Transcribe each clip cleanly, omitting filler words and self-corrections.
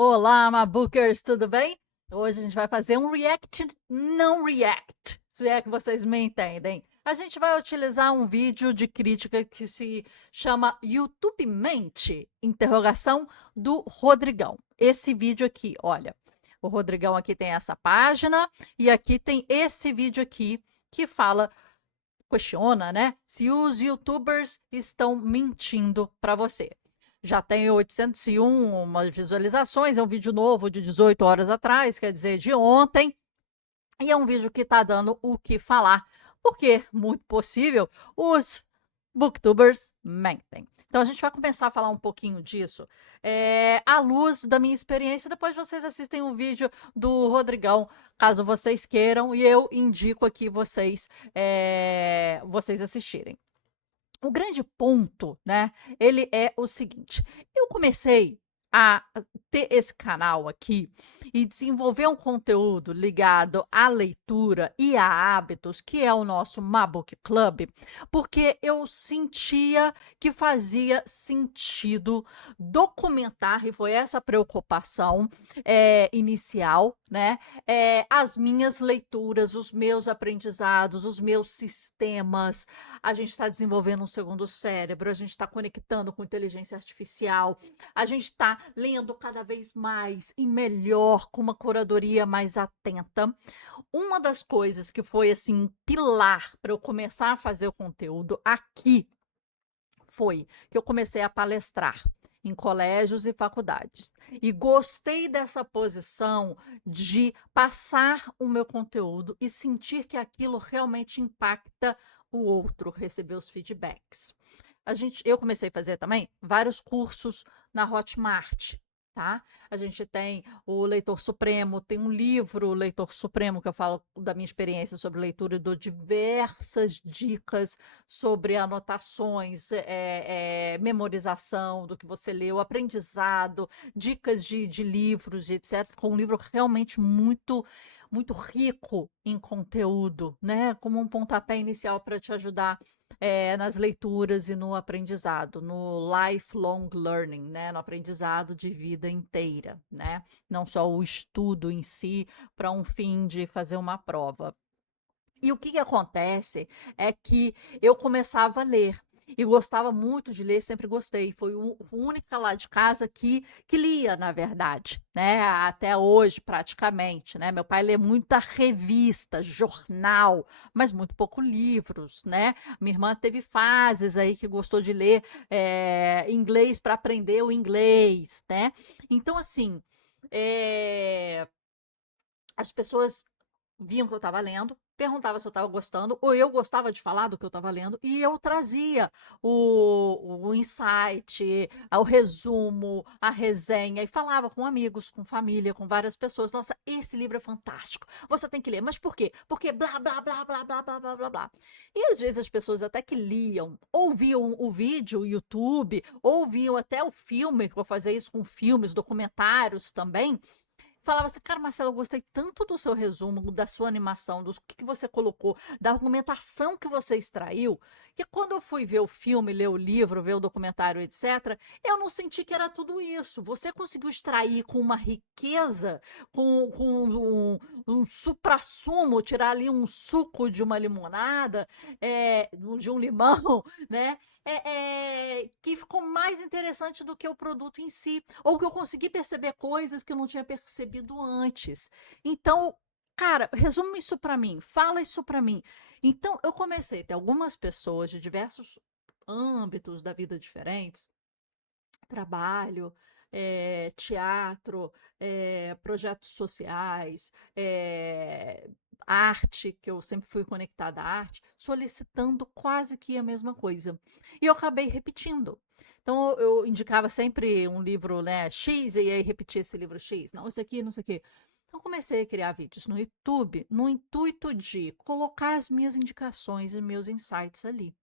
Olá, Mabookers, tudo bem? Hoje a gente vai fazer um react não react, se é que vocês me entendem. A gente vai utilizar um vídeo de crítica que se chama YouTube Mente, interrogação do Rodrigão. Esse vídeo aqui, olha, o Rodrigão aqui tem essa página e aqui tem esse vídeo aqui que fala, questiona, né, se os YouTubers estão mentindo para você. Já tem 801 umas visualizações, é um vídeo novo de 18 horas atrás, quer dizer, de ontem, e é um vídeo que está dando o que falar, porque, muito possível, os booktubers mentem. Então a gente vai começar a falar um pouquinho disso à luz da minha experiência. Depois vocês assistem um vídeo do Rodrigão, caso vocês queiram, e eu indico aqui vocês assistirem. O grande ponto, né, ele é o seguinte: eu comecei a ter esse canal aqui e desenvolver um conteúdo ligado à leitura e a hábitos, que é o nosso Mabook Club, porque eu sentia que fazia sentido documentar, e foi essa a preocupação inicial, né? As minhas leituras, os meus aprendizados, os meus sistemas. A gente está desenvolvendo um segundo cérebro, a gente está conectando com inteligência artificial, a gente está lendo cada vez mais e melhor, com uma curadoria mais atenta. Uma das coisas que foi assim um pilar para eu começar a fazer o conteúdo aqui foi que eu comecei a palestrar em colégios e faculdades. E gostei dessa posição de passar o meu conteúdo e sentir que aquilo realmente impacta o outro, receber os feedbacks. Eu comecei a fazer também vários cursos na Hotmart, tá? A gente tem o Leitor Supremo, tem um livro Leitor Supremo que eu falo da minha experiência sobre leitura e dou diversas dicas sobre anotações, memorização do que você leu, aprendizado, dicas de livros, etc. Ficou um livro realmente muito rico em conteúdo, né? Como um pontapé inicial para te ajudar nas leituras e no aprendizado, no lifelong learning, né? No aprendizado de vida inteira, né? Não só o estudo em si para um fim de fazer uma prova. E o que que acontece é que eu começava a ler e gostava muito de ler, sempre gostei. Foi o única lá de casa que lia, na verdade, né? Até hoje, praticamente, né? Meu pai lê muita revista, jornal, mas muito pouco livros, né? Minha irmã teve fases aí que gostou de ler inglês para aprender o inglês, né? Então, assim, é, as pessoas viam que eu estava lendo, perguntava se eu estava gostando, ou eu gostava de falar do que eu estava lendo, e eu trazia o insight, o resumo, a resenha, e falava com amigos, com família, com várias pessoas. Nossa, esse livro é fantástico, você tem que ler. Mas por quê? Porque blá, blá, blá, blá, blá, blá, blá, blá, blá. E às vezes as pessoas até que liam, ouviam o vídeo, o YouTube, ouviam até o filme, que eu vou fazer isso com filmes, documentários também, falava assim: cara, Marcelo, eu gostei tanto do seu resumo, da sua animação, do que você colocou, da argumentação que você extraiu, que quando eu fui ver o filme, ler o livro, ver o documentário, etc., eu não senti que era tudo isso. Você conseguiu extrair com uma riqueza, com um suprassumo, tirar ali um suco de uma limonada, de um limão, né? Que ficou mais interessante do que o produto em si, ou que eu consegui perceber coisas que eu não tinha percebido antes. Então, cara, resume isso para mim, fala isso para mim. Então, eu comecei a ter algumas pessoas de diversos âmbitos da vida diferentes, trabalho, teatro, projetos sociais, arte, que eu sempre fui conectada à arte, solicitando quase que a mesma coisa. E eu acabei repetindo. Então, eu indicava sempre um livro, né, X, e aí repetia esse livro X. Não, isso aqui, não sei o quê. Então, comecei a criar vídeos no YouTube no intuito de colocar as minhas indicações e meus insights ali.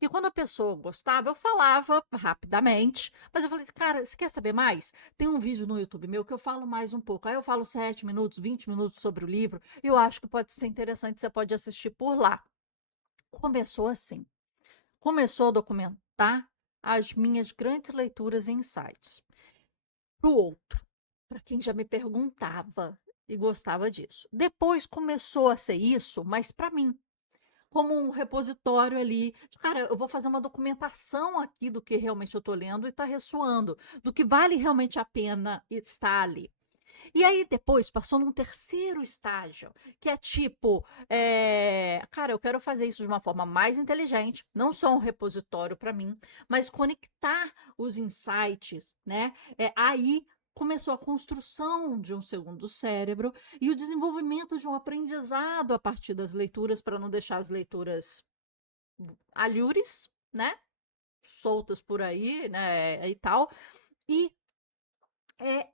E quando a pessoa gostava, eu falava rapidamente, mas eu falei assim, cara, você quer saber mais? Tem um vídeo no YouTube meu que eu falo mais um pouco. Aí eu falo 7 minutos, 20 minutos sobre o livro. Eu acho que pode ser interessante, você pode assistir por lá. Começou assim. Começou a documentar as minhas grandes leituras e insights para o outro. para quem já me perguntava e gostava disso. Depois começou a ser isso, mas para mim, como um repositório ali. Cara, eu vou fazer uma documentação aqui do que realmente eu estou lendo e está ressoando, do que vale realmente a pena estar ali. E aí depois passou num terceiro estágio, que é tipo, cara, eu quero fazer isso de uma forma mais inteligente, não só um repositório para mim, mas conectar os insights, né? Aí começou a construção de um segundo cérebro e o desenvolvimento de um aprendizado a partir das leituras, para não deixar as leituras alhures, né? Soltas por aí, né? E tal. E é,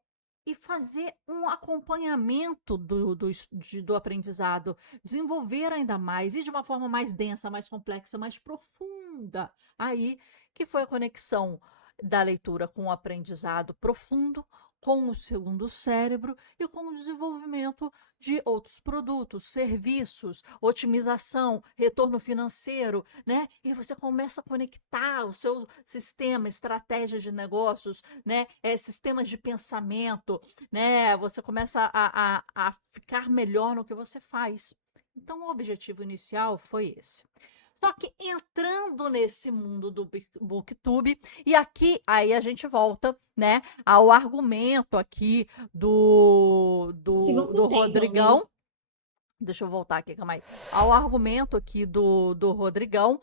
e fazer um acompanhamento do aprendizado, desenvolver ainda mais, e de uma forma mais densa, mais complexa, mais profunda. Aí que foi a conexão da leitura com o aprendizado profundo, com o segundo cérebro e com o desenvolvimento de outros produtos, serviços, otimização, retorno financeiro, né? E você começa a conectar o seu sistema, estratégia de negócios, né? Sistemas de pensamento, né? Você começa a ficar melhor no que você faz. Então, o objetivo inicial foi esse. Só que entrando nesse mundo do Booktube, e aqui aí a gente volta, né, ao argumento aqui Se você do tem pelo menos Rodrigão. Deixa eu voltar aqui, calma aí. Ao argumento aqui do Rodrigão,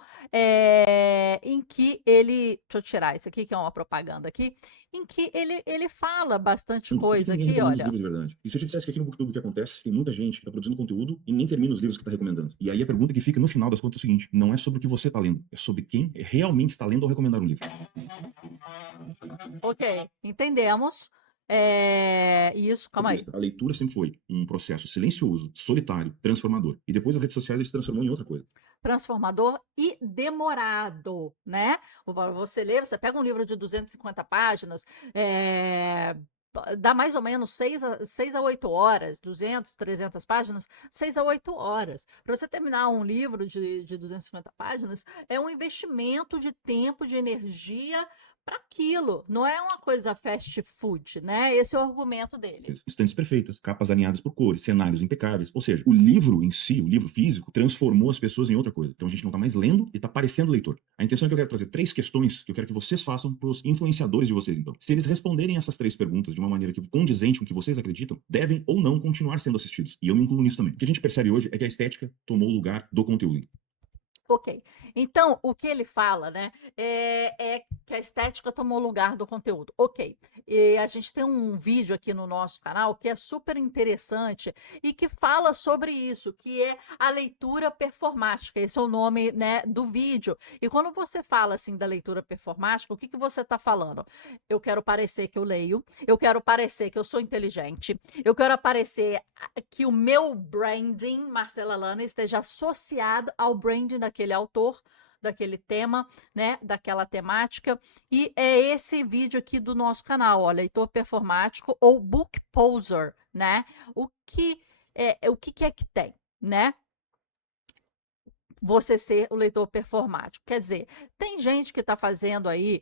em que ele. Deixa eu tirar isso aqui, que é uma propaganda aqui, em que ele fala bastante Por que coisa ninguém aqui, recomenda os olha. livros de verdade? E se eu te dissesse que aqui no BookTube o que acontece, tem muita gente que está produzindo conteúdo e nem termina os livros que está recomendando. E aí a pergunta que fica no final das contas é o seguinte: não é sobre o que você está lendo, é sobre quem realmente está lendo ao recomendar um livro. Ok, entendemos. Isso, Ponto calma de aí. vista, a leitura sempre foi um processo silencioso, solitário, transformador. E depois as redes sociais ele se transformou em outra coisa. Transformador e demorado, né? Você lê, você pega um livro de 250 páginas, dá mais ou menos 6 a 8 horas, 200, 300 páginas, 6 a 8 horas. Para você terminar um livro de 250 páginas, é um investimento de tempo, de energia para aquilo. Não é uma coisa fast food, né? Esse é o argumento dele. Estantes perfeitas, capas alinhadas por cores, cenários impecáveis. Ou seja, o livro em si, o livro físico, transformou as pessoas em outra coisa. Então a gente não está mais lendo e está parecendo leitor. A intenção é que eu quero trazer 3 questões que eu quero que vocês façam para os influenciadores de vocês, então. Se eles responderem essas 3 perguntas de uma maneira que condizente com o que vocês acreditam, devem ou não continuar sendo assistidos. E eu me incluo nisso também. O que a gente percebe hoje é que a estética tomou o lugar do conteúdo. Ok. Então, o que ele fala, né, é que a estética tomou lugar do conteúdo. Ok. E a gente tem um vídeo aqui no nosso canal que é super interessante e que fala sobre isso, que é a leitura performática. Esse é o nome, né, do vídeo. E quando você fala assim da leitura performática, o que que você está falando? Eu quero parecer que eu leio, eu quero parecer que eu sou inteligente, eu quero parecer que o meu branding, Marcela Lana, esteja associado ao branding daquele autor, daquele tema, né, daquela temática. E é esse vídeo aqui do nosso canal, ó, leitor performático ou book poser, né? O que é que tem, né? Você ser o leitor performático. Quer dizer, tem gente que está fazendo aí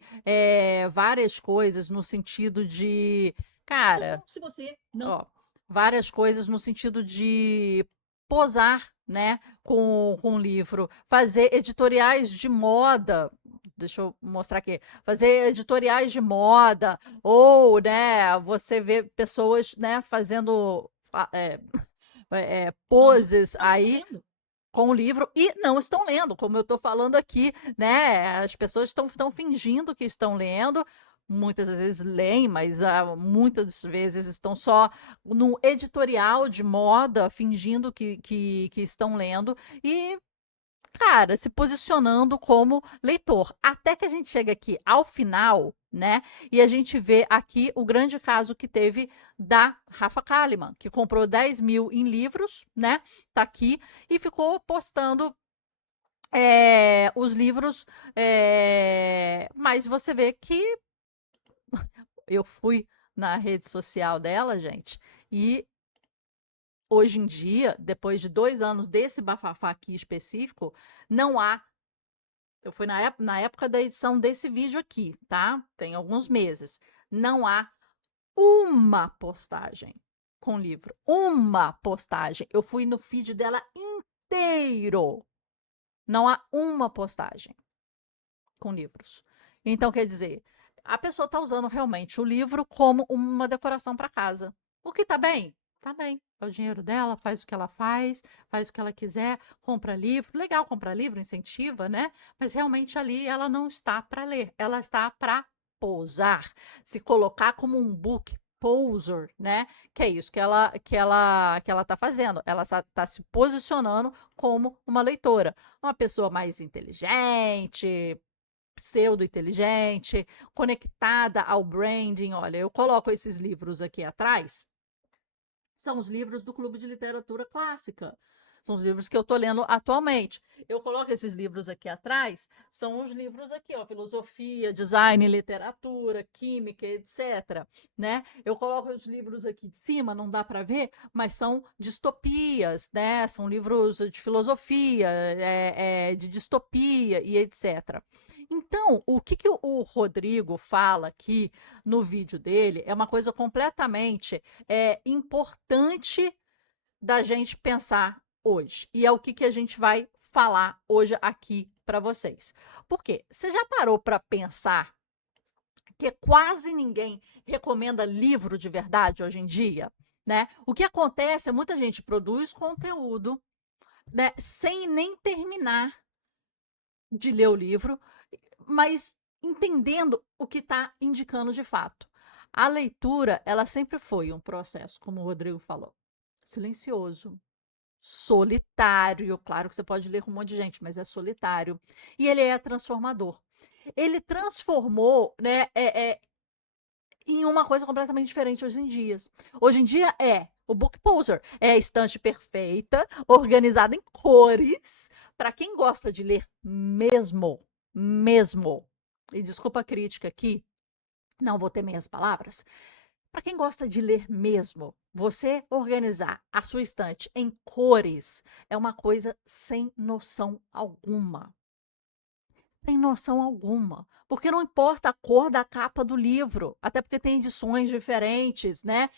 várias coisas no sentido de, cara, se você não. ó, várias coisas no sentido de posar, né, com o livro, fazer editoriais de moda. Deixa eu mostrar aqui. Fazer editoriais de moda, ou, né, você vê pessoas, né, fazendo Aham. poses Não estou aí lendo. com o livro e não estão lendo, como eu estou falando aqui, né? As pessoas estão fingindo que estão lendo, muitas vezes leem, mas muitas vezes estão só no editorial de moda, fingindo que estão lendo e, cara, se posicionando como leitor. Até que a gente chega aqui ao final, né? E a gente vê aqui o grande caso que teve da Rafa Kalimann, que comprou 10 mil em livros, né? Tá aqui, e ficou postando os livros, mas você vê que eu fui na rede social dela, gente, e hoje em dia, depois de 2 anos desse bafafá aqui específico, não há. Eu fui na época da edição desse vídeo aqui, tá? Tem alguns meses. Não há uma postagem com livro. Uma postagem. Eu fui no feed dela inteiro. Não há uma postagem com livros. Então, quer dizer, a pessoa está usando realmente o livro como uma decoração para casa. O que tá bem? Tá bem. É o dinheiro dela, faz o que ela faz o que ela quiser, compra livro. Legal comprar livro, incentiva, né? Mas realmente ali ela não está para ler, ela está para posar, se colocar como um book poser, né? Que é isso que ela tá fazendo. Ela está se posicionando como uma leitora, uma pessoa mais inteligente, pseudo-inteligente, conectada ao branding. Olha, eu coloco esses livros aqui atrás, são os livros do Clube de Literatura Clássica. São os livros que eu estou lendo atualmente. Eu coloco esses livros aqui atrás, são os livros aqui, ó, filosofia, design, literatura, química, etc. Né? Eu coloco os livros aqui de cima, não dá para ver, mas são distopias, né? São livros de filosofia, de distopia e etc. Então, o que o Rodrigo fala aqui no vídeo dele é uma coisa completamente importante da gente pensar hoje. E é o que a gente vai falar hoje aqui para vocês. Por quê? Você já parou para pensar que quase ninguém recomenda livro de verdade hoje em dia? Né? O que acontece é muita gente produz conteúdo, né, sem nem terminar de ler o livro, mas entendendo o que está indicando de fato. A leitura, ela sempre foi um processo, como o Rodrigo falou, silencioso, solitário. Claro que você pode ler com um monte de gente, mas é solitário. E ele é transformador. Ele transformou, né, em uma coisa completamente diferente hoje em dia. Hoje em dia é o book poser, é a estante perfeita, organizada em cores, para quem gosta de ler mesmo, e desculpa a crítica aqui, não vou ter meias palavras, para quem gosta de ler mesmo, você organizar a sua estante em cores é uma coisa sem noção alguma. Sem noção alguma, porque não importa a cor da capa do livro, até porque tem edições diferentes, né?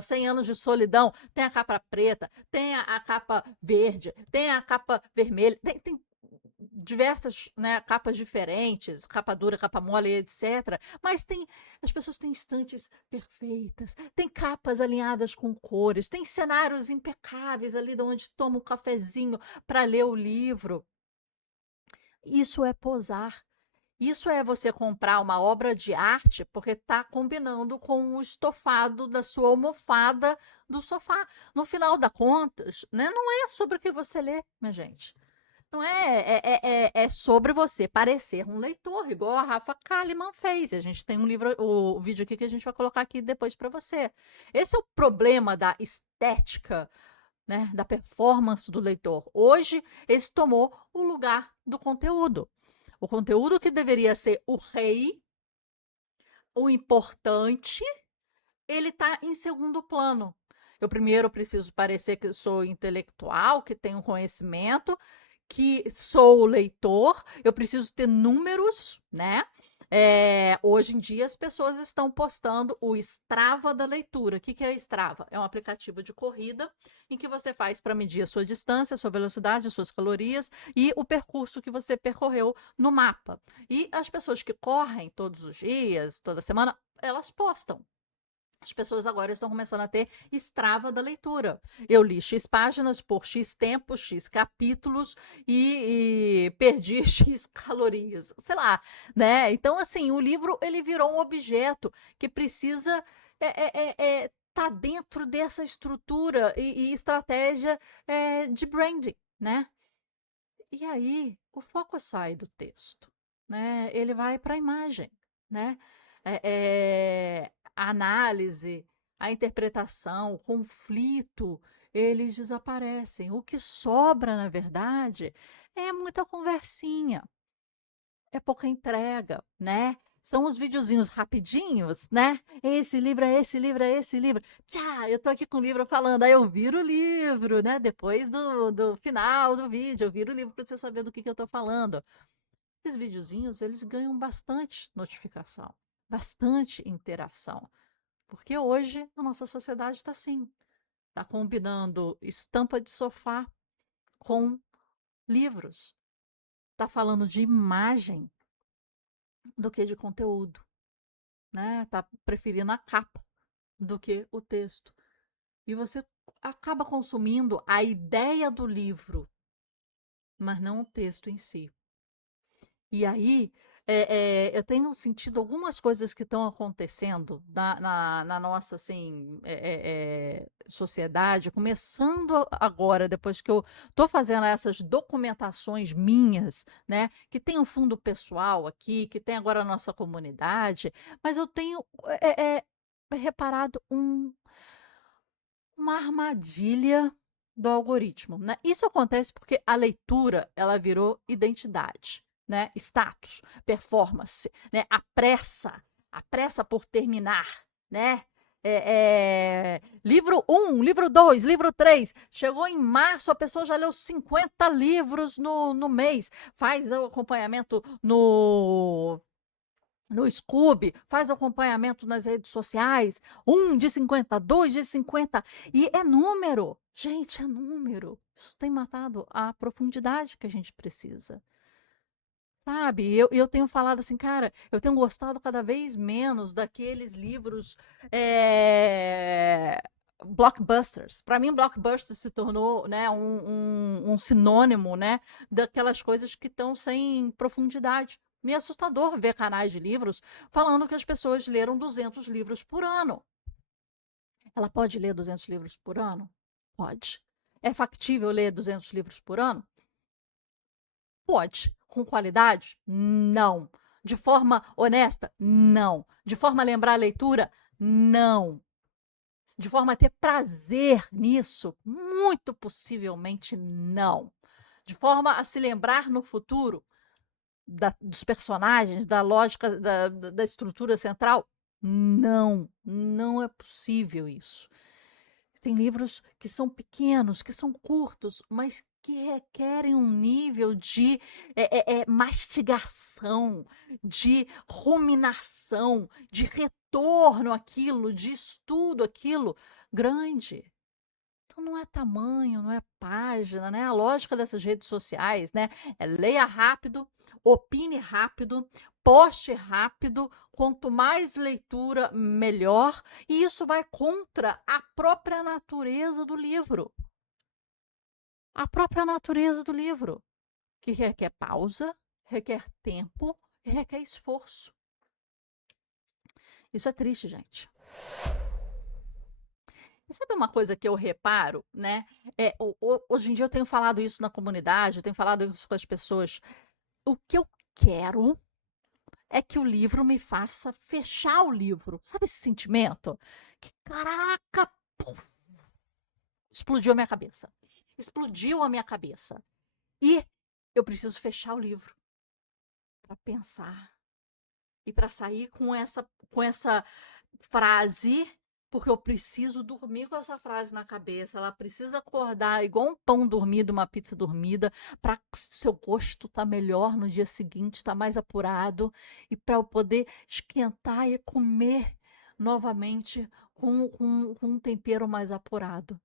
100 Anos de Solidão, tem a capa preta, tem a capa verde, tem a capa vermelha, tem diversas, né, capas diferentes, capa dura, capa mole, etc. Mas as pessoas têm estantes perfeitas, tem capas alinhadas com cores, tem cenários impecáveis ali de onde toma um cafezinho para ler o livro. Isso é posar. Isso é você comprar uma obra de arte porque está combinando com o estofado da sua almofada do sofá. No final das contas, né, não é sobre o que você lê, minha gente. Não é sobre você parecer um leitor, igual a Rafa Kalimann fez. A gente tem um livro, o vídeo aqui que a gente vai colocar aqui depois para você. Esse é o problema da estética, né, da performance do leitor. Hoje, esse tomou o lugar do conteúdo. O conteúdo que deveria ser o rei, o importante, ele está em segundo plano. Eu primeiro preciso parecer que sou intelectual, que tenho conhecimento, que sou leitor, eu preciso ter números, né? Hoje em dia as pessoas estão postando o Strava da leitura. O que é Strava? É um aplicativo de corrida em que você faz para medir a sua distância, a sua velocidade, as suas calorias e o percurso que você percorreu no mapa. E as pessoas que correm todos os dias, toda semana, elas postam. As pessoas agora estão começando a ter Strava da leitura. Eu li X páginas por X tempo, X capítulos e perdi X calorias, sei lá, né? Então, assim, o livro ele virou um objeto que precisa tá dentro dessa estrutura e estratégia de branding, né? E aí o foco sai do texto, né? Ele vai para a imagem, né? A análise, a interpretação, o conflito, eles desaparecem. O que sobra, na verdade, é muita conversinha, é pouca entrega, né? São os videozinhos rapidinhos, né? Esse livro, é esse livro, é esse livro. Tchá, eu tô aqui com o livro falando, aí eu viro o livro, né? Depois do final do vídeo, eu viro o livro para você saber do que eu tô falando. Esses videozinhos, eles ganham bastante notificação, bastante interação. Porque hoje a nossa sociedade está assim, está combinando estampa de sofá com livros, está falando de imagem do que de conteúdo, né? Tá preferindo a capa do que o texto. E você acaba consumindo a ideia do livro, mas não o texto em si. E aí, eu tenho sentido algumas coisas que estão acontecendo na nossa assim, sociedade, começando agora, depois que eu estou fazendo essas documentações minhas, né, que tem um fundo pessoal aqui, que tem agora a nossa comunidade, mas eu tenho reparado uma armadilha do algoritmo, né? Isso acontece porque a leitura ela virou identidade, né? Status, performance, né? A pressa por terminar, né? Livro 1, livro 2, livro 3. Chegou em março, a pessoa já leu 50 livros no mês. Faz o acompanhamento no Scoob, faz acompanhamento nas redes sociais, 1 de 50, 2 de 50, e é número. Gente, é número. Isso tem matado a profundidade que a gente precisa. Sabe? Eu tenho falado assim, cara, eu tenho gostado cada vez menos daqueles livros blockbusters. Para mim, blockbuster se tornou, né, um sinônimo, né, daquelas coisas que estão sem profundidade. Me é assustador ver canais de livros falando que as pessoas leram 200 livros por ano. Ela pode ler 200 livros por ano? Pode. É factível ler 200 livros por ano? Pode. Com qualidade? Não. De forma honesta? Não. De forma a lembrar a leitura? Não. De forma a ter prazer nisso? Muito possivelmente não. De forma a se lembrar no futuro dos personagens, da lógica, da estrutura central? Não. Não é possível isso. Tem livros que são pequenos, que são curtos, mas que requerem um nível de mastigação, de ruminação, de retorno àquilo, de estudo àquilo grande. Então não é tamanho, não é página, né? A lógica dessas redes sociais, né? É leia rápido, opine rápido, poste rápido, quanto mais leitura, melhor, e isso vai contra a própria natureza do livro. A própria natureza do livro, que requer pausa, requer tempo e requer esforço. Isso é triste, gente. E sabe uma coisa que eu reparo, né? Hoje em dia eu tenho falado isso na comunidade, eu tenho falado isso com as pessoas. O que eu quero é que o livro me faça fechar o livro. Sabe esse sentimento? Que, caraca, puf, explodiu a minha cabeça. Explodiu a minha cabeça. E eu preciso fechar o livro para pensar e para sair com essa frase, porque eu preciso dormir com essa frase na cabeça. Ela precisa acordar igual um pão dormido, uma pizza dormida, para seu gosto tá melhor no dia seguinte, tá mais apurado, e para eu poder esquentar e comer novamente com um tempero mais apurado.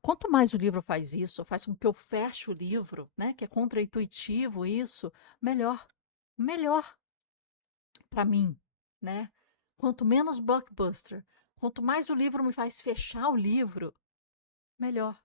Quanto mais o livro faz isso, faz com que eu feche o livro, né, que é contraintuitivo isso, melhor. Melhor para mim, né? Quanto menos blockbuster, quanto mais o livro me faz fechar o livro, melhor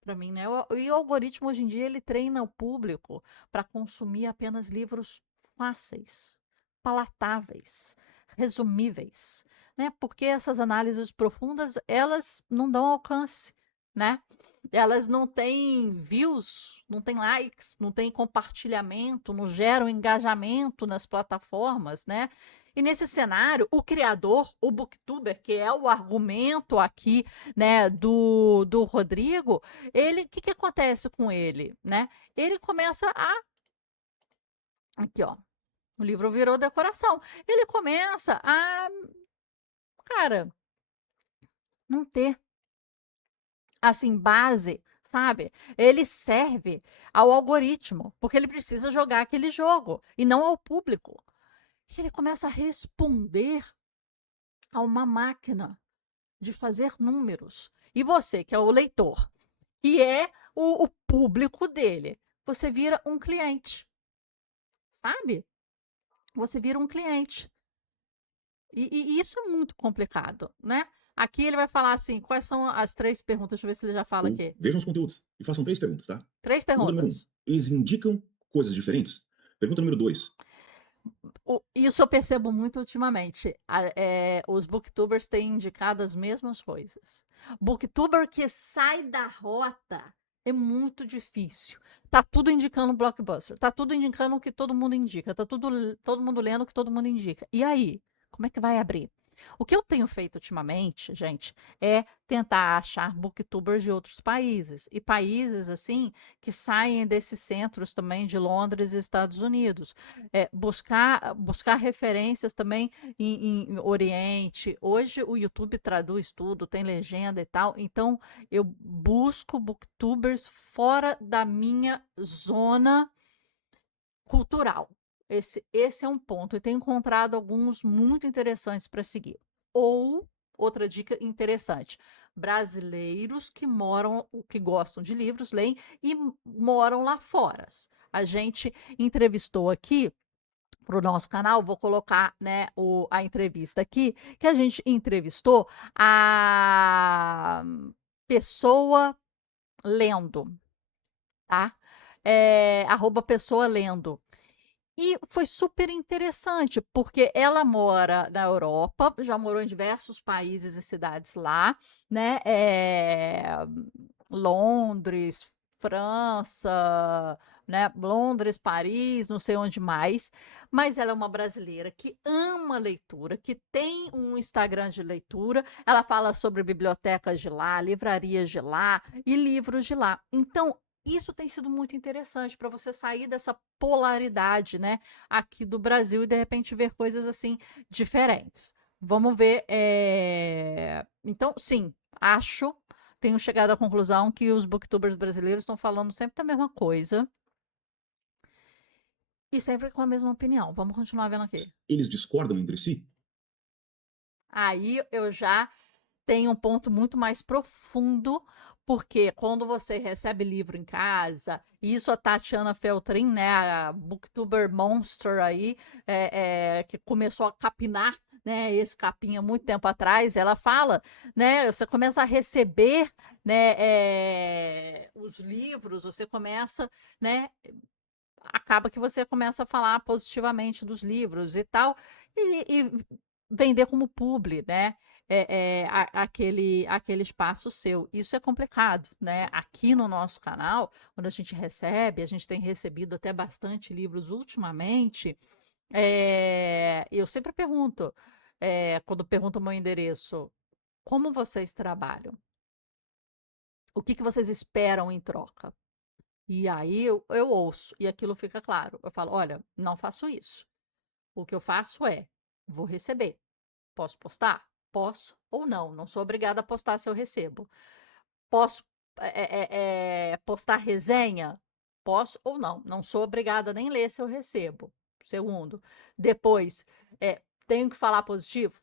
para mim, né? E o algoritmo hoje em dia ele treina o público para consumir apenas livros fáceis, palatáveis, resumíveis, né? Porque essas análises profundas, elas não dão alcance, né? Elas não têm views, não têm likes, não têm compartilhamento, não geram engajamento nas plataformas, né? E nesse cenário, o criador, o booktuber, que é o argumento aqui, né, do Rodrigo, ele, o que acontece com ele, né? Ele começa aqui, ó, o livro virou decoração. Ele começa cara, não ter assim, base, sabe? Ele serve ao algoritmo, porque ele precisa jogar aquele jogo e não ao público. E ele começa a responder a uma máquina de fazer números. E você, que é o leitor, que é o público dele, você vira um cliente, sabe? Você vira um cliente. E isso é muito complicado, né? Aqui ele vai falar assim, quais são as 3 perguntas? Deixa eu ver se ele já fala Ou aqui. vejam os conteúdos e façam 3 perguntas, tá? 3 Pergunta número 1. perguntas. Eles indicam coisas diferentes? Pergunta número 2. Isso eu percebo muito ultimamente. Os booktubers têm indicado as mesmas coisas. Booktuber que sai da rota é muito difícil. Tá tudo indicando blockbuster. Tá tudo indicando o que todo mundo indica. Tá todo mundo lendo o que todo mundo indica. E aí? Como é que vai abrir? O que eu tenho feito ultimamente, gente, é tentar achar booktubers de outros países. E países, assim, que saem desses centros também de Londres e Estados Unidos. Buscar referências também em Oriente. Hoje o YouTube traduz tudo, tem legenda e tal. Então, eu busco booktubers fora da minha zona cultural. Esse é um ponto. Eu tenho encontrado alguns muito interessantes para seguir. Ou, outra dica interessante, brasileiros que gostam de livros, leem e moram lá fora. A gente entrevistou aqui para o nosso canal, vou colocar, né, a entrevista aqui, que a gente entrevistou a pessoa lendo, tá? @pessoa lendo. E foi super interessante, porque ela mora na Europa, já morou em diversos países e cidades lá, né? Londres, França, né? Londres, Paris, não sei onde mais. Mas ela é uma brasileira que ama leitura, que tem um Instagram de leitura. Ela fala sobre bibliotecas de lá, livrarias de lá e livros de lá. Então, isso tem sido muito interessante para você sair dessa polaridade, né, aqui do Brasil e de repente ver coisas assim diferentes. Vamos ver. Então, sim, tenho chegado à conclusão que os booktubers brasileiros estão falando sempre da mesma coisa e sempre com a mesma opinião. Vamos continuar vendo aqui. Eles discordam entre si? Aí eu já tenho um ponto muito mais profundo, porque quando você recebe livro em casa, e isso a Tatiana Feltrin, né, a booktuber monster aí, que começou a capinar, né, esse capinha muito tempo atrás, ela fala, né, você começa a receber, né, os livros, você começa, né, acaba que você começa a falar positivamente dos livros e tal, e vender como publi, né? Aquele espaço seu. Isso é complicado, né? Aqui no nosso canal, quando a gente tem recebido até bastante livros ultimamente, eu sempre pergunto, quando pergunto o meu endereço, como vocês trabalham? O que vocês esperam em troca? E aí eu ouço, e aquilo fica claro. Eu falo: olha, não faço isso. O que eu faço vou receber. Posso postar? Posso ou não. Não sou obrigada a postar se eu recebo. Posso postar resenha? Posso ou não. Não sou obrigada nem ler se eu recebo. Segundo. Depois, tenho que falar positivo?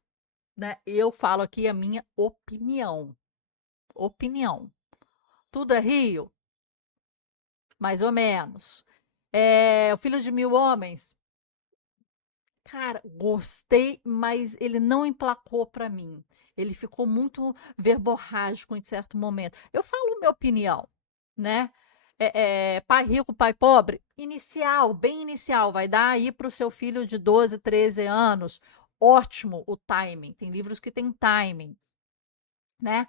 Né? Eu falo aqui a minha opinião. Opinião. Tudo é Rio? Mais ou menos. O Filho de Mil Homens? Cara, gostei, mas ele não emplacou para mim. Ele ficou muito verborrágico em certo momento. Eu falo minha opinião, né? Pai rico, pai pobre, inicial, bem inicial, vai dar aí para o seu filho de 12, 13 anos. Ótimo o timing. Tem livros que têm timing, né?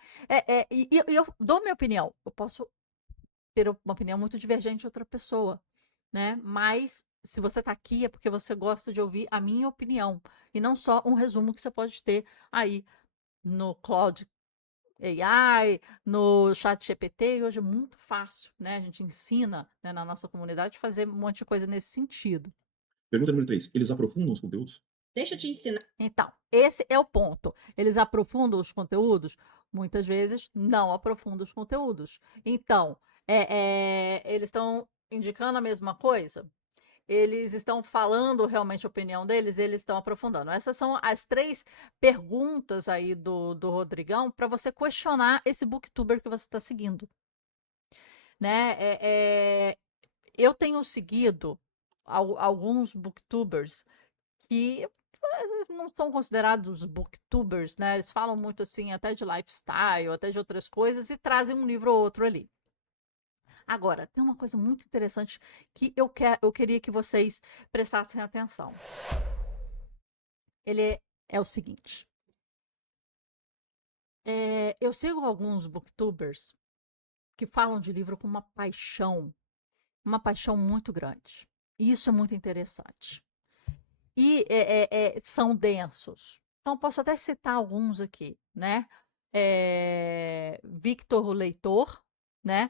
E eu dou minha opinião. Eu posso ter uma opinião muito divergente de outra pessoa, né? Mas se você está aqui é porque você gosta de ouvir a minha opinião e não só um resumo que você pode ter aí no Claude AI, no Chat GPT, e hoje é muito fácil, né? A gente ensina, né, na nossa comunidade a fazer um monte de coisa nesse sentido. Pergunta número 3. Eles aprofundam os conteúdos? Deixa eu te ensinar. Então, esse é o ponto. Eles aprofundam os conteúdos? Muitas vezes não aprofundam os conteúdos. Então, eles estão indicando a mesma coisa? eles estão falando realmente a opinião deles, eles estão aprofundando. Essas são as 3 perguntas aí do Rodrigão para você questionar esse booktuber que você está seguindo, né? Eu tenho seguido alguns booktubers que às vezes não são considerados booktubers, né? Eles falam muito assim, até de lifestyle, até de outras coisas, e trazem um livro ou outro ali. Agora, tem uma coisa muito interessante que eu queria que vocês prestassem atenção. Ele é o seguinte. Eu sigo alguns booktubers que falam de livro com uma paixão muito grande. E isso é muito interessante. E são densos. Então, posso até citar alguns aqui, né? Victor o Leitor, né?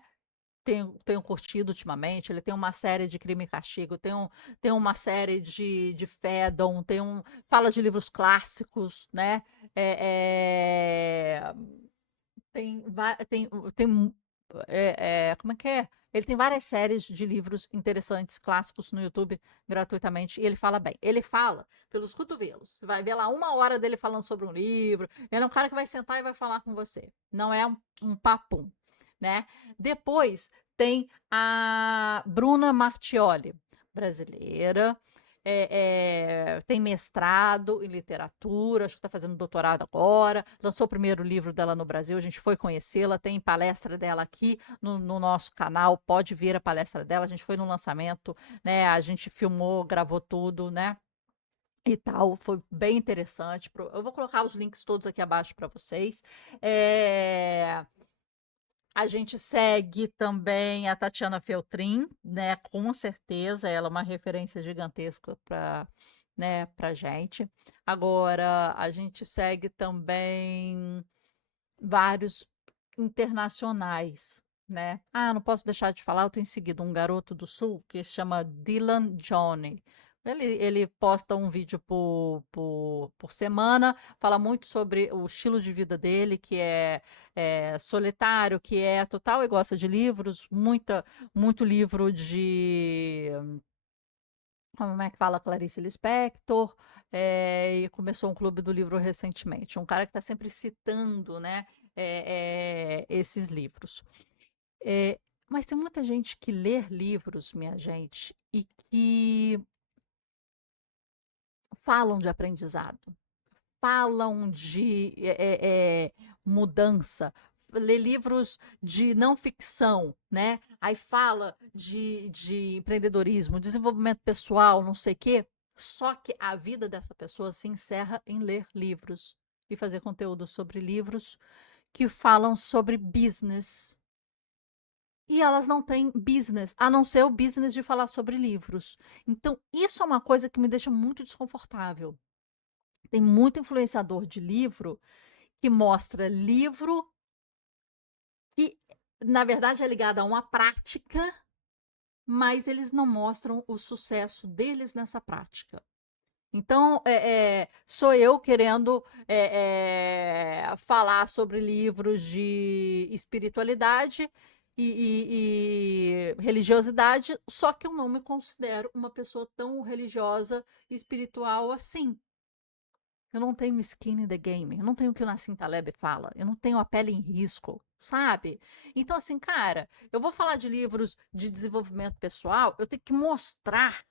Tenho curtido ultimamente. Ele tem uma série de Crime e Castigo, tem uma série de Fedon, fala de livros clássicos, né? Tem, como é que é? Ele tem várias séries de livros interessantes, clássicos no YouTube, gratuitamente, e ele fala bem. Ele fala pelos cotovelos. Você vai ver lá 1 hora dele falando sobre um livro. Ele é um cara que vai sentar e vai falar com você. Não é um papum, né? Depois tem a Bruna Martioli, brasileira, tem mestrado em literatura, acho que está fazendo doutorado agora, lançou o primeiro livro dela no Brasil, a gente foi conhecê-la, tem palestra dela aqui no nosso canal, pode ver a palestra dela, a gente foi no lançamento, né, a gente filmou, gravou tudo, né, e tal, foi bem interessante, eu vou colocar os links todos aqui abaixo para vocês. A gente segue também a Tatiana Feltrin, né? Com certeza, ela é uma referência gigantesca para, né, para gente. Agora, a gente segue também vários internacionais, né? Ah, não posso deixar de falar, eu tenho seguido um garoto do Sul que se chama Dylan Johnny. Ele posta um vídeo por semana, fala muito sobre o estilo de vida dele, que é solitário, quieto, tal, e gosta de livros, muito livro de, como é que fala, Clarice Lispector, e começou um clube do livro recentemente. Um cara que está sempre citando, né, esses livros. Mas tem muita gente que lê livros, minha gente, e que falam de aprendizado, falam de mudança, lê livros de não ficção, né? Aí fala de empreendedorismo, desenvolvimento pessoal, não sei o quê. Só que a vida dessa pessoa se encerra em ler livros e fazer conteúdo sobre livros que falam sobre business. E elas não têm business, a não ser o business de falar sobre livros. Então, isso é uma coisa que me deixa muito desconfortável. Tem muito influenciador de livro que mostra livro que, na verdade, é ligado a uma prática, mas eles não mostram o sucesso deles nessa prática. Então, sou eu querendo falar sobre livros de espiritualidade e religiosidade, só que eu não me considero uma pessoa tão religiosa e espiritual assim. Eu não tenho skin in the game, eu não tenho o que o Nassim Taleb fala, eu não tenho a pele em risco, sabe? Então, assim, cara, eu vou falar de livros de desenvolvimento pessoal, eu tenho que mostrar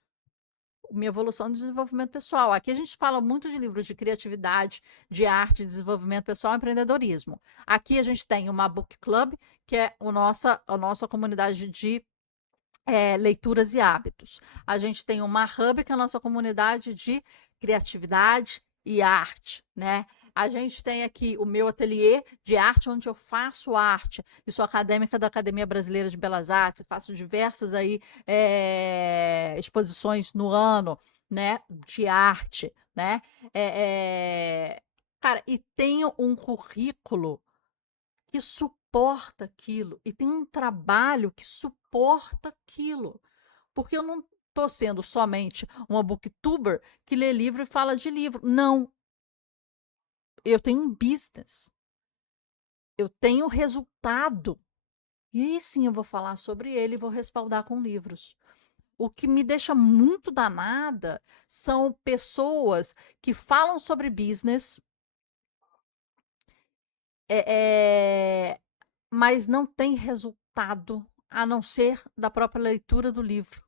minha evolução de desenvolvimento pessoal. Aqui a gente fala muito de livros de criatividade, de arte, de desenvolvimento pessoal e empreendedorismo. Aqui a gente tem uma book club, que é a nossa comunidade de leituras e hábitos. A gente tem uma hub, que é a nossa comunidade de criatividade e arte, né? A gente tem aqui o meu ateliê de arte, onde eu faço arte. Eu sou acadêmica da Academia Brasileira de Belas Artes, faço diversas aí exposições no ano, né, de arte, né? Cara, e tenho um currículo que suporta aquilo, e tem um trabalho que suporta aquilo. Porque eu não estou sendo somente uma booktuber que lê livro e fala de livro. Não. Eu tenho um business. Eu tenho resultado. E aí sim eu vou falar sobre ele e vou respaldar com livros. o que me deixa muito danada são pessoas que falam sobre business, mas não tem resultado a não ser da própria leitura do livro.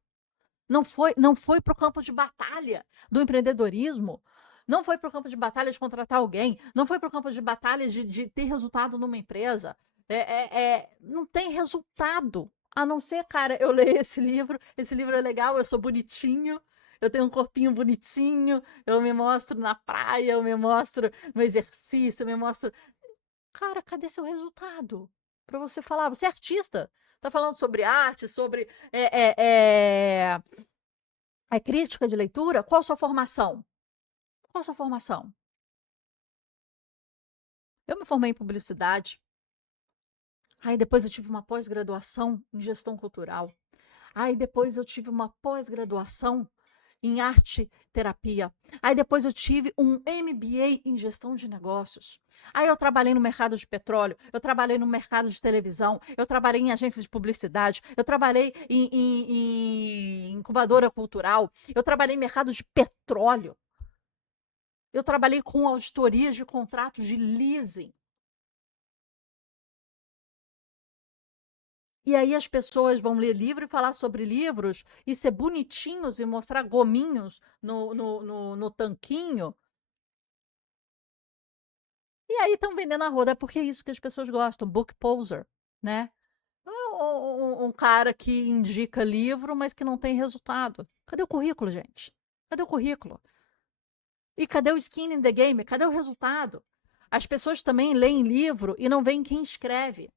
Não foi para o campo de batalha do empreendedorismo, não foi para o campo de batalha de contratar alguém, não foi para o campo de batalha de ter resultado numa empresa. Não tem resultado, a não ser, cara, eu leio esse livro é legal, eu sou bonitinho, eu tenho um corpinho bonitinho, eu me mostro na praia, eu me mostro no exercício, eu me mostro. Cara, cadê seu resultado? Para você falar, você é artista, tá falando sobre arte, sobre crítica de leitura? Qual a sua formação? Qual a sua formação? Eu me formei em publicidade. Aí depois eu tive uma pós-graduação em gestão cultural. Aí depois eu tive uma pós-graduação em arte terapia. Aí depois eu tive um MBA em gestão de negócios. Aí eu trabalhei no mercado de petróleo, eu trabalhei no mercado de televisão, eu trabalhei em agência de publicidade, eu trabalhei em incubadora cultural, eu trabalhei em mercado de petróleo, eu trabalhei com auditorias de contratos de leasing. E aí as pessoas vão ler livro e falar sobre livros e ser bonitinhos e mostrar gominhos no tanquinho. E aí estão vendendo a roda, é porque é isso que as pessoas gostam, book poser, né? Um cara que indica livro, mas que não tem resultado. Cadê o currículo, gente? Cadê o currículo? E cadê o skin in the game? Cadê o resultado? As pessoas também leem livro e não veem quem escreve.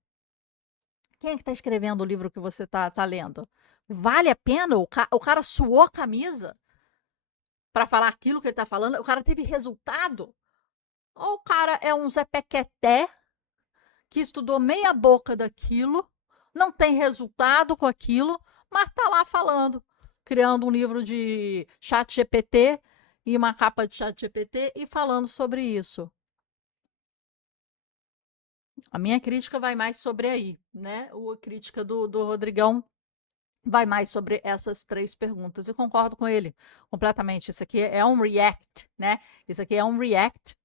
Quem é que está escrevendo o livro que você está lendo? Vale a pena? O cara suou a camisa para falar aquilo que ele está falando? O cara teve resultado? Ou o cara é um Zé Pequeté que estudou meia boca daquilo, não tem resultado com aquilo, mas está lá falando, criando um livro de chat GPT e uma capa de chat GPT e falando sobre isso. A minha crítica vai mais sobre aí, né? A crítica do Rodrigão vai mais sobre essas 3 perguntas. Eu concordo com ele completamente. Isso aqui é um react, né? Isso aqui é um react,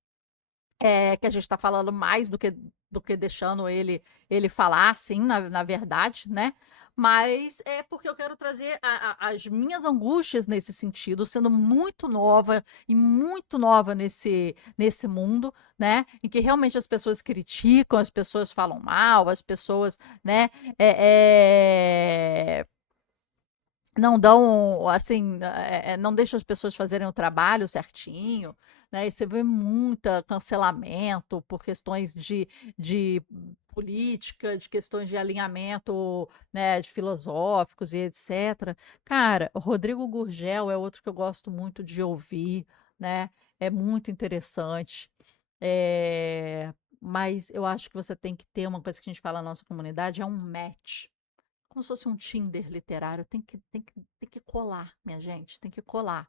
que a gente está falando mais do que deixando ele falar, sim, na verdade, né? Mas é porque eu quero trazer as minhas angústias nesse sentido, sendo muito nova e muito nova nesse mundo, né? Em que realmente as pessoas criticam, as pessoas falam mal, as pessoas, né? Não dão, assim, não deixam as pessoas fazerem o trabalho certinho, né? E você vê muita cancelamento por questões de política, de questões de alinhamento, né, de filosóficos e etc. Cara, o Rodrigo Gurgel é outro que eu gosto muito de ouvir, né? É muito interessante. Mas eu acho que você tem que ter uma coisa que a gente fala na nossa comunidade, é um match. Como se fosse um Tinder literário, tem que colar, minha gente, tem que colar.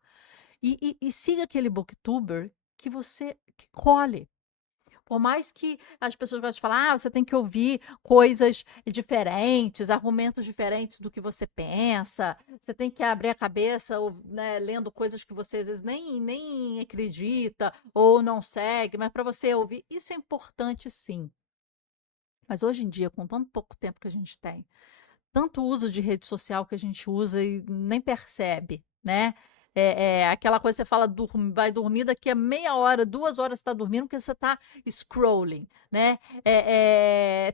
E siga aquele booktuber que você que colhe. Por mais que as pessoas gostem de falar, você tem que ouvir coisas diferentes, argumentos diferentes do que você pensa, você tem que abrir a cabeça, né, lendo coisas que você às vezes nem acredita ou não segue, mas para você ouvir, isso é importante sim. Mas hoje em dia, com tanto pouco tempo que a gente tem, tanto uso de rede social que a gente usa e nem percebe, né? Aquela coisa que você fala, vai dormir daqui a meia hora, 2 horas você está dormindo porque você está scrolling, né?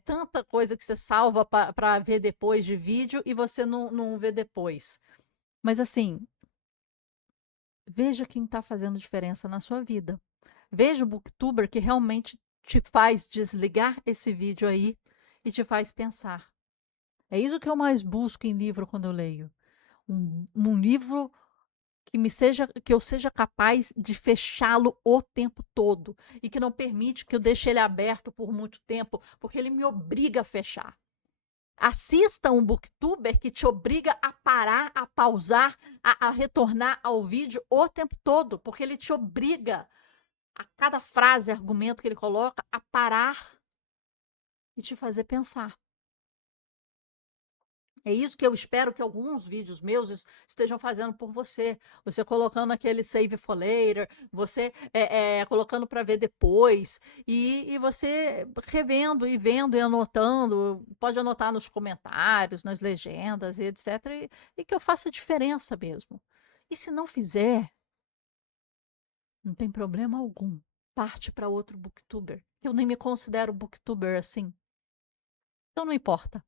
Tanta coisa que você salva para ver depois de vídeo e você não vê depois. Mas assim, veja quem está fazendo diferença na sua vida. Veja o booktuber que realmente te faz desligar esse vídeo aí e te faz pensar. É isso que eu mais busco em livro quando eu leio. Um livro que eu seja capaz de fechá-lo o tempo todo e que não permite que eu deixe ele aberto por muito tempo, porque ele me obriga a fechar. Assista um booktuber que te obriga a parar, a pausar, a retornar ao vídeo o tempo todo, porque ele te obriga a cada frase, argumento que ele coloca, a parar e te fazer pensar. É isso que eu espero que alguns vídeos meus estejam fazendo por você. Você colocando aquele save for later, você colocando para ver depois, e você revendo e vendo e anotando. Pode anotar nos comentários, nas legendas e etc. E que eu faça diferença mesmo. E se não fizer, não tem problema algum. Parte para outro booktuber. Eu nem me considero booktuber assim. Então não importa.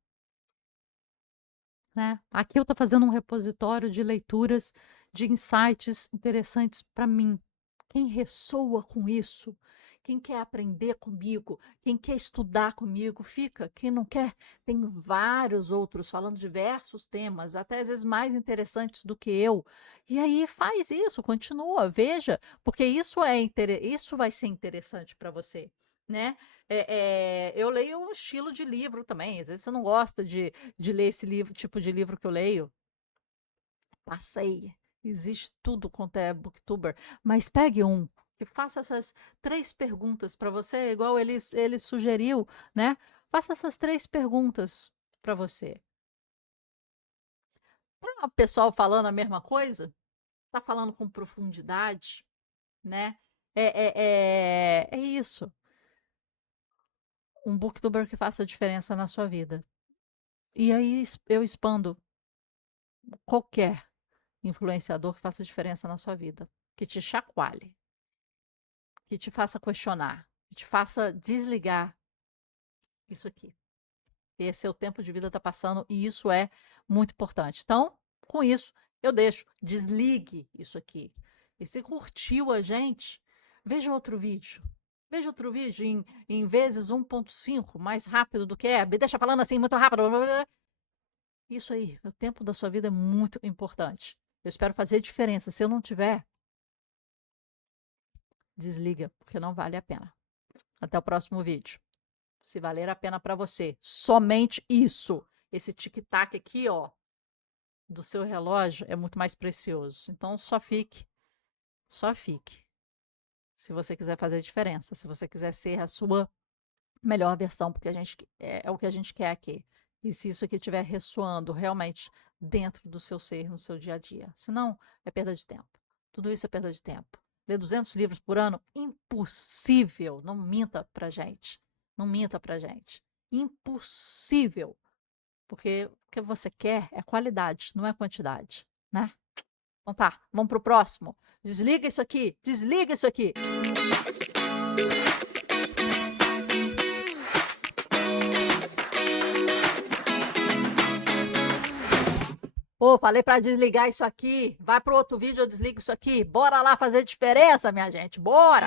Né? Aqui eu estou fazendo um repositório de leituras, de insights interessantes para mim. Quem ressoa com isso, quem quer aprender comigo, quem quer estudar comigo, fica. Quem não quer, tem vários outros falando diversos temas, até às vezes mais interessantes do que eu. E aí faz isso, continua, veja, porque isso isso vai ser interessante para você, né? Eu leio um estilo de livro também. Às vezes você não gosta de ler esse livro, tipo de livro que eu leio. Passei. Existe tudo quanto é booktuber. Mas pegue um que faça essas 3 perguntas para você, igual ele sugeriu, né? Faça essas 3 perguntas para você. Tá o pessoal falando a mesma coisa? Tá falando com profundidade, né? É isso. Um booktuber que faça diferença na sua vida. E aí eu expando qualquer influenciador que faça diferença na sua vida, que te chacoalhe, que te faça questionar, que te faça desligar isso aqui. Esse é o tempo de vida tá passando e isso é muito importante. Então, com isso, eu deixo, desligue isso aqui. E se curtiu a gente, veja outro vídeo. Veja outro vídeo em vezes 1.5, mais rápido do que me deixa falando assim muito rápido. Isso aí, o tempo da sua vida é muito importante. Eu espero fazer diferença. Se eu não tiver, desliga, porque não vale a pena. Até o próximo vídeo. Se valer a pena para você, somente isso. Esse tic-tac aqui, ó, do seu relógio é muito mais precioso. Então, só fique. Só fique. Se você quiser fazer diferença, se você quiser ser a sua melhor versão, porque a gente é o que a gente quer aqui. E se isso aqui estiver ressoando realmente dentro do seu ser, no seu dia a dia. Senão, é perda de tempo. Tudo isso é perda de tempo. Ler 200 livros por ano? Impossível. Não minta pra gente. Não minta pra gente. Impossível. Porque o que você quer é qualidade, não é quantidade, né? Então tá, vamos pro próximo. Desliga isso aqui. Desliga isso aqui. Pô, falei para desligar isso aqui. Vai pro outro vídeo, eu desligo isso aqui. Bora lá fazer diferença, minha gente. Bora!